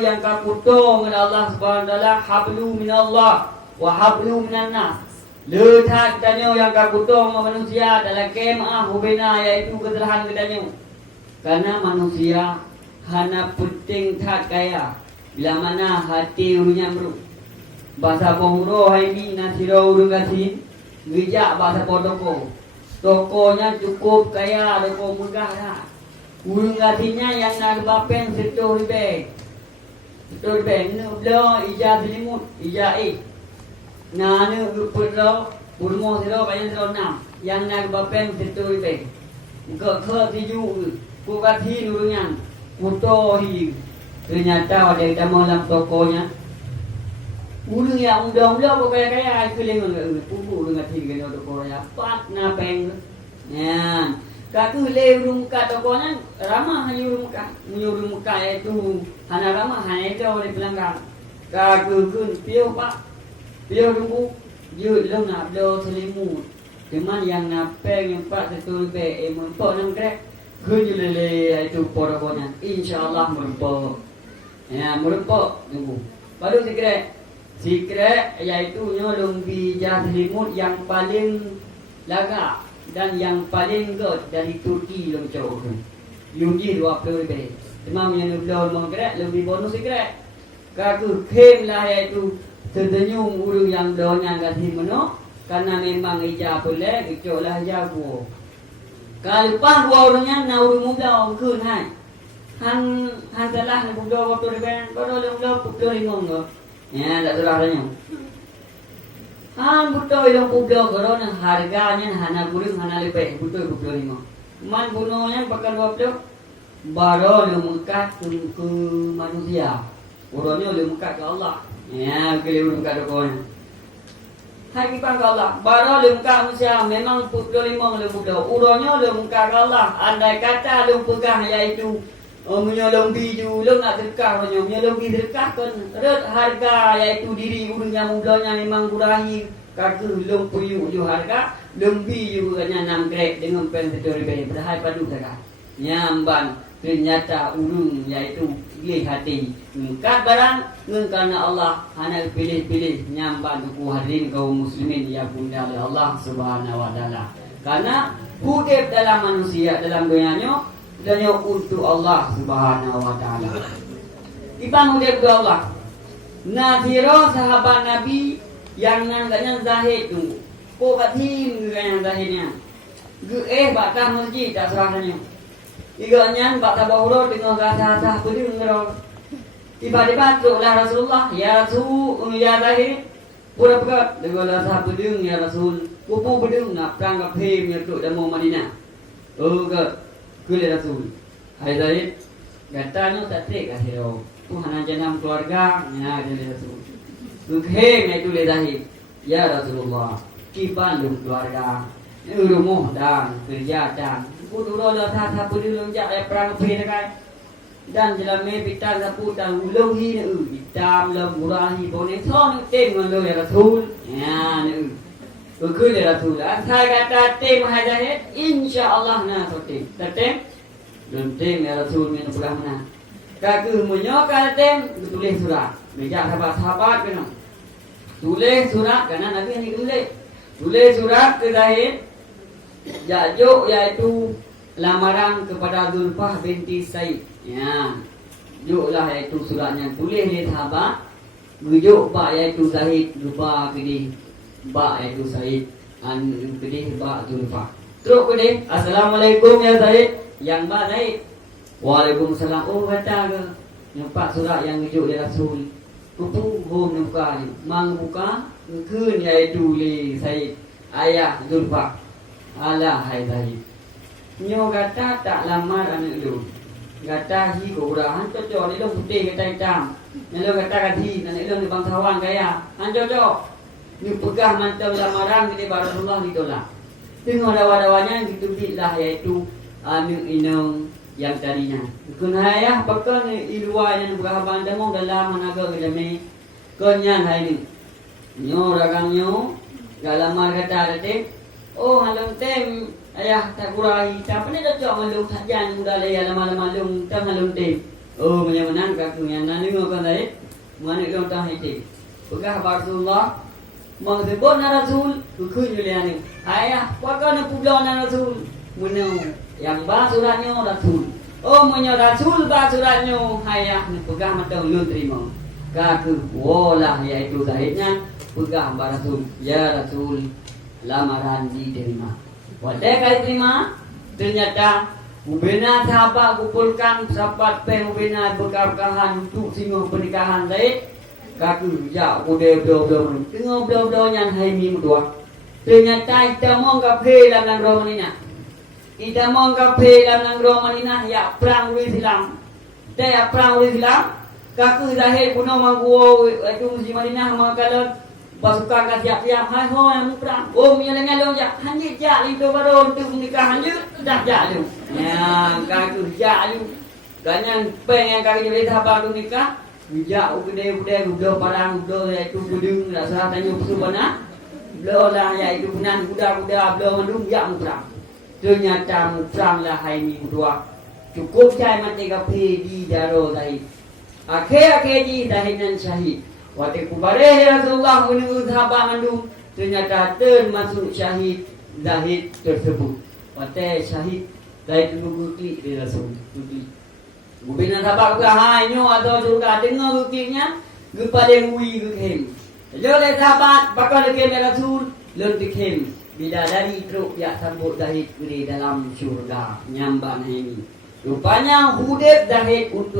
yang kaputung oleh Allah Subhanahu Wa Taala, hablu minallah wa hablu minan nas. Letak tanya yang kaputung manusia dalam kemah hubina, iaitu kesalahan katanya. Karena manusia hanya penting tak kaya. Bila mana hati urunya meru. Bahasa Bongroh ini nasiro urung kasih. Gejak bahasa Podoko. Tokonya cukup kaya, toko megah lah. Urung kasihnya yang nak bapen setor ribe. Setor ribe. Nublo ijah selimut, ijah Nah, ni berpura burmo siro banyak siro enam. Yang nak bapen setor ribe. Ke tiju, kukati urungnya. Mutohi. Ternyata ada yang dalam tokonya. Urung yang muda-muda kau kaya-kaya itu lengan pupu dengan tiga tokonya. Pat napeng. Ya. Kaku le urung muka tokonya ramah hanya urung muka itu hanya ramah hanya itu oleh pelanggan. Kaku kun piu pak. Piu rumbu. Jut long nak do selimut. Cuman yang napeng yang pak setul be mempok nang grek. Kun lele itu tokonya. Insyaallah mempok. Ya, mempok tunggu. Baru Secret iaitu nyolong bijah selimut yang paling lagak dan yang paling good dari Turki long jauh. Yuji 20 lebih. Cuma yang belum menggerak lebih bonus secret. Kaku kem lah iaitu terdenyum urung yang doanya kasih meno karena memang ija boleh kecok lah jago. Kalau pang dua orangnya na urung muda orang kun hai. Han salah ni budak waktu depan kalau long pukul 5 Ya, tak terahnya. Butuh yang publik korang harganya hana kurang hana lebih butuh 25. Man bunuhnya pakai 20 baru lemukat ke manusia. Urangnya lemukat ke Allah. Ya, keliru lemukat ke korang. Hai kita ke Allah. Baru lemukat manusia memang 25 lemukat. Urangnya lemukat ke Allah. Andai kata lemukat iaitu menyolong biju, lo nak sedekah banyak, menyolong biju sedekah kan, harga iaitu diri urang yang mudanya memang kurahi, kaki long puyuh ju harga, lebih juga kan 6 grek dengan pen setor ribu, padahal padu saja. Nyamban ternyata urang iaitu gilih hati, ngkat barang, karena Allah hanya pilih-pilih nyamban tuku hadirin kaum muslimin yang bunda oleh Allah Subhanahu Wa Taala. Karena hidup dalam manusia dalam dunianya dan untuk Allah Subhanahu Wa Taala. Ibang udah ke Allah. Naziro sahabat Nabi yang nangganya Zahid tu. Ko batin yang Zahidnya. Bakal masjid tak serahnya. Iganya bakal bahuro dengan rasa-rasa pedih ngero. Tiba-tiba tuklah Rasulullah, ya Rasul, ya Zahid. Pura-pura dengan rasa pedih ya Rasul. Kupu pedih nak perang kaphem ya tuk demo Madinah. Kuliah Rasul. Hai Zahid, katanya tak trik akhirnya. Tuhan jenam keluarga, ya kuliah Rasul. Tukheng itu le Zahid. Ya Rasulullah, kibandung keluarga. Rumah dan kerja dan kudu rola tata pudi lonjak perang pirakai. Dan jelam me pitan sapu dan ulung hi hitam lam murahi bone thon tem ngalo ya Rasul. Ya ni. Kuliah Rasul. Asal kata tem hai Zahid, insya-Allah na sotem. Tem belum tem ya Rasul min purah mana. Kaku menyokan tem tulis surat. Bijak sahabat-sahabat kena. Tulis surat kerana Nabi ni tulis. Tulis surat ke Zahid. Jajuk iaitu lamaran kepada Zulfah binti Said. Ya. Juklah iaitu suratnya tulis oleh sahabat. Bujuk ba iaitu Zahid lupa kedih. Ba iaitu Said an kedih ba Zulfah. Terus kedih, Assalamualaikum ya Zahid. Yang ba Zahid. Waalaikumsalam. Oh kata ke? Nampak surat yang bujuk oleh Rasul. Kupu hom nampak ni. Mang buka keun iaitu li Said ayah Zulfah. Alah hai Zahid. Nyo kata tak lamar anak lu. Kata hi ko urahan cocok ni lu putih kata hitam. Ni lu kata kati anak lu ni bangsawan kaya. Han cocok. Ni pegah mantel lamaran kita Rasulullah ditolak. Tengok dawa-dawanya ditubitlah iaitu anak inong yang tadinya. Kunayah bakal ni iluai yang berhaban demo dalam managa kejame. Konyan hai ni. Nyo ragang nyo galamar kata ada oh halang tem ayah tak kurai. Siapa ni cocok malung sajan muda laya lama-lama lung tang halung tem. Menyamanan kakunya nani ngokan tadi. Mana kita tahu itu. Bukan Rasulullah. Mengsebut Rasul kekunyulian ni. Ayah, wakana pulau Rasul. Menau yang basurannya Rasul. Menyo Rasul basurannya. Ayah ni pegang mata ulun terima. Kaku wolah iaitu zahidnya pegang Rasul. Ya Rasul, lamaran diterima. Wadai kali terima, ternyata Ubena sahabat kumpulkan sahabat pen ubena berkah-berkahan untuk singgah pernikahan Zaid. Kaku ya udah belo-belo tengok belo-belo yang hai mi mudua. Ternyata kita mau kafe dalam Romanina. Kita mau kafe dalam Romanina ya perang Islam. Dia perang Islam. Kaku zahir kuno mangguo itu musim Madinah mangkalat pasukan ka siap-siap hai ho yang perang. Menyalengan ya hanya ja itu baru untuk pernikahan je dah ja tu. Ya kaku ja tu. Kanyan pengen kaki jadi sahabat tu nikah. Bijak udah parang udah iaitu budung rasa tanya subana. Belo lah iaitu punan kuda-kuda belo mandung ya perang. Ternyata perang lah hai ni dua. Cukup cai mati kafe di daro Zaid. Akhir-akhir di dahinan syahid. Waktu kubareh Rasulullah menunggu sahabat mandung. Ternyata termasuk syahid Zaid tersebut. Waktu syahid Zaid menunggu klik di Rasul. Gubernur sahabat ke hanyo atau surga dengar buktinya kepada mui ke kem. Jadi sahabat bakal kem Rasul lebih kem. Bila dari teruk dia sambut Zaid di dalam syurga nyamban ini. Rupanya Hudayb Zaid untuk